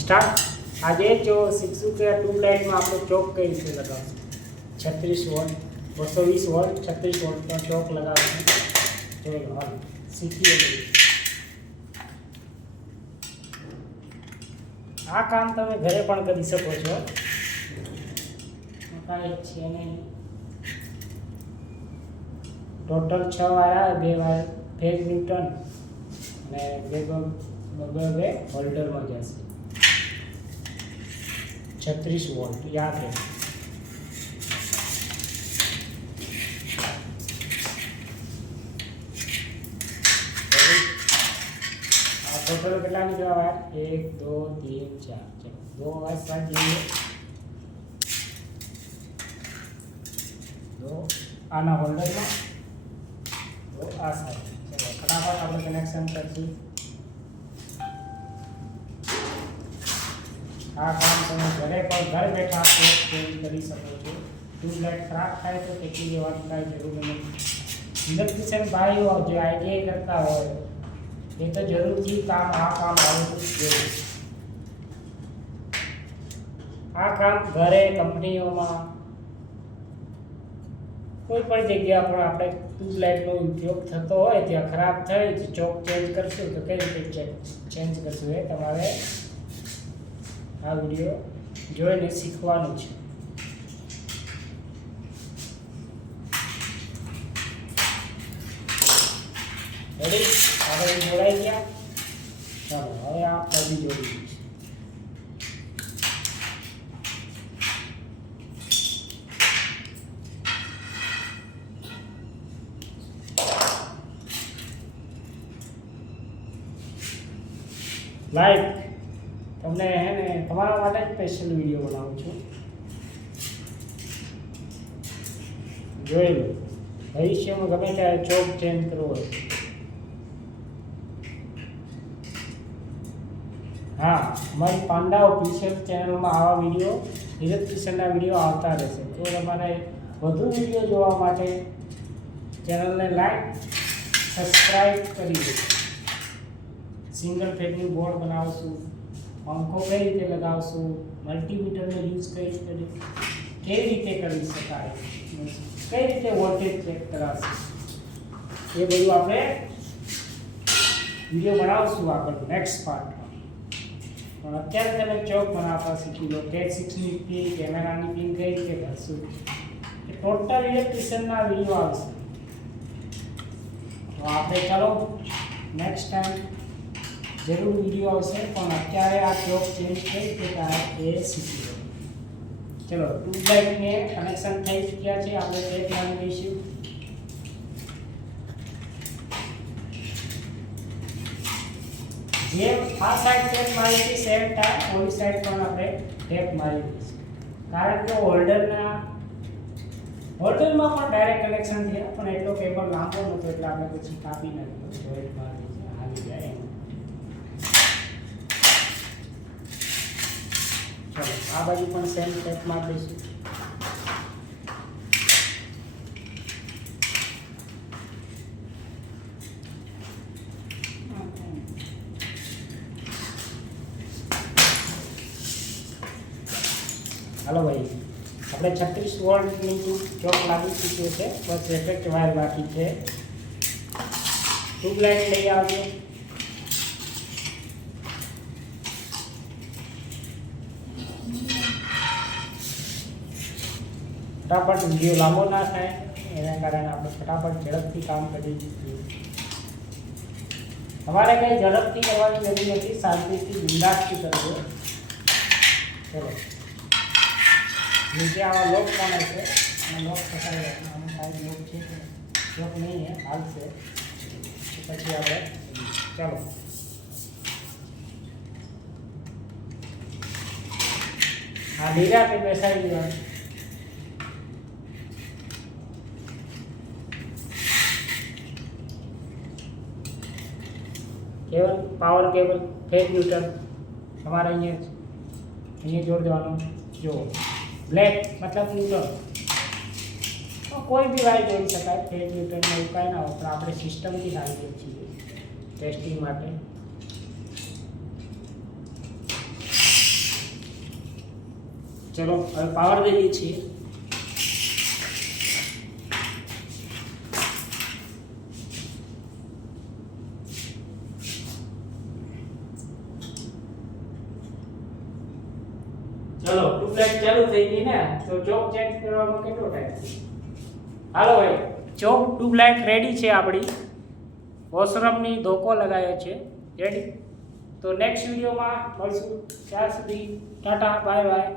Start. આજે જો શીખશું કે ટ્યુબલાઇટમાં આપણે ચોક કઈ રીતે લગાવશું. 36 વોલ્ટ 220 વોલ્ટ 36 વોલ્ટનો ચોક લગાવશું. જોઈ લો, હાલ શીખીએ. આ કામ તમે ઘરે પણ કરી શકો છો, કાંઈ છે નહીં. Total 6 wire, 2 wire phase newton અને બે હોલ્ડરમાં જશે. 36 વોલ્ટ યાદ રહે. આ ટોટલ કેટલા નીકળ્યા વાયર? 1 2 3 4. ચલો 2 વાયર સાथ જોઈએ. 2 આના હોલ્ડરમાં, 2 આ સાઈડ. ચલો ફટાફટ આપણે કનેક્શન કરશું. આ કામ તમે ઘરે બેઠા ચોક ચેન્જ કરી શકો છો. ટ્યુબલાઇટ ખરાબ થાય તો કેટલી જવાની કાંઈ જરૂર નથી. ઇલેક્ટ્રિશિયન ભાઈઓ જે આઈડિયા કરતા હોય એ તો જરૂરથી આ કામ આવવું જ જોઈએ. આ કામ ઘરે, કંપનીઓમાં, કોઈ પણ જગ્યા પર આપણે ટ્યુબલાઇટનો ઉપયોગ થતો હોય ત્યાં ખરાબ થાય તો ચોક ચેન્જ કરશું તો કઈ રીતે ચેન્જ કરશું એ તમારે આ વિડીયો જોઈને શીખવાનું છે. રેડી? આપણે જોડાઈ ગયા. ચાલો હવે આ બધી જોડી છે. લાઈક તમને હે ને તમારા માટે જ સ્પેશિયલ વિડીયો બનાવું છું. જોઈ લો, ભવિષ્યમાં ગમે ત્યારે ચોક ચેન્જ કરવો હોય. હા, અમારી પાંડા ઓફિશિયલ ચેનલમાં આવા વિડીયો, ઇલેક્ટ્રિશિયનના વિડીયો આવતા રહેશે. તો તમારે વધુ વિડીયો જોવા માટે ચેનલને લાઈક, સબસ્ક્રાઈબ કરી દો. સિંગલ ફેઝની બોર્ડ બનાવશું, પંખો કઈ રીતે લગાવશું, મલ્ટીમીટરનો યુઝ કેવી રીતે કરી શકાય, કઈ રીતે વોલ્ટેજ ચેક કરાશે, એ બધું આપણે વિડીયો બનાવશું આગળ નેક્સ્ટ પાર્ટમાં. પણ અત્યારે તમે ચોક બનાવતા શીખી લો. ટેટ 6ની પિન, કેમેરાની પિન કઈ રીતે કરશું, એ ટોટલ ઇલેક્ટ્રિશિયનના વિડીયો આવશે. તો આપણે ચાલો નેક્સ્ટ ટાઈમ જરૂર વિડીયો આવશે, પણ અત્યારે આ ચોક ચેન્જ કઈ રીતે થાય એ શીખી લો. ચલો, ટ્યુબલાઇટને કનેક્શન થઈ ચૂક્યા છે. આપણે ટેપ મારી દઈશું. જેમ આ સાઈડ ટેપ મારી હતી સેમ ટાઈમ ઓલી સાઈડ પણ આપણે ટેપ મારી દઈશું. કારણ કે હોલ્ડરમાં પણ ડાયરેક્ટ કનેક્શન થયા, પણ એટલો કેબલ લાંબો નહોતો એટલે આપણે પછી કાપી નાખ્યો. જોઈન્ટ મારી દઈશું, આવી જાય. ચલો આ બાજુ પણ સેમ ટેપ મારી દઈશું. હાલો ભાઈ, આપણે 36 વોલ્ટની ચોક લાગી ચૂક્યો છે. બસ ઇફેક્ટ વાયર બાકી છે. ટ્યુબલાઇટ લઈ આવજો. ફટાફટ વિડીયો લાંબો ના થાય એના કારણે આપણે ફટાફટ ઝડપથી કામ કરી દઈશું. તમારે કંઈ ઝડપથી કરવાની જરૂર નથી, શાંતિથી બિંદાસથી કરજો. ચલો, નીચે આવા લોક પણ છે, અને લોક ફસાઈ આનું સાઈડ લોક છે, લોક નહીં હે, હાલશે. પછી આપણે ચાલો આ લીરાથી બેસાડી દેવાનું. Cable, power cable, phase newton તમારે અહીંયા જોડી દેવાનું. જો બ્લેક મતલબ ન્યૂટન, તો કોઈ બી વાયર જોડી શકાય. ફેઝ ન્યૂટનમાં એવું કાંઈ ના હોય, પણ આપણે સિસ્ટમથી લાવીએ છીએ ટેસ્ટિંગ માટે. ચલો હવે પાવર દઈએ છીએ. ચલો ટ્યુબલાઇટ ચાલુ થઈ ગઈ ને, તો ચોક ચેન્જ કરવામાં કેટલો ટાઈમ? હાલો ભાઈ, ચોક ટ્યુબલાઇટ રેડી છે આપણી. વોશરમની ધોકો લગાવ્યો છે, રેડી. તો નેક્સ્ટ વિડીયોમાં મળશું. ત્યાં સુધી ટાટા, બાય બાય.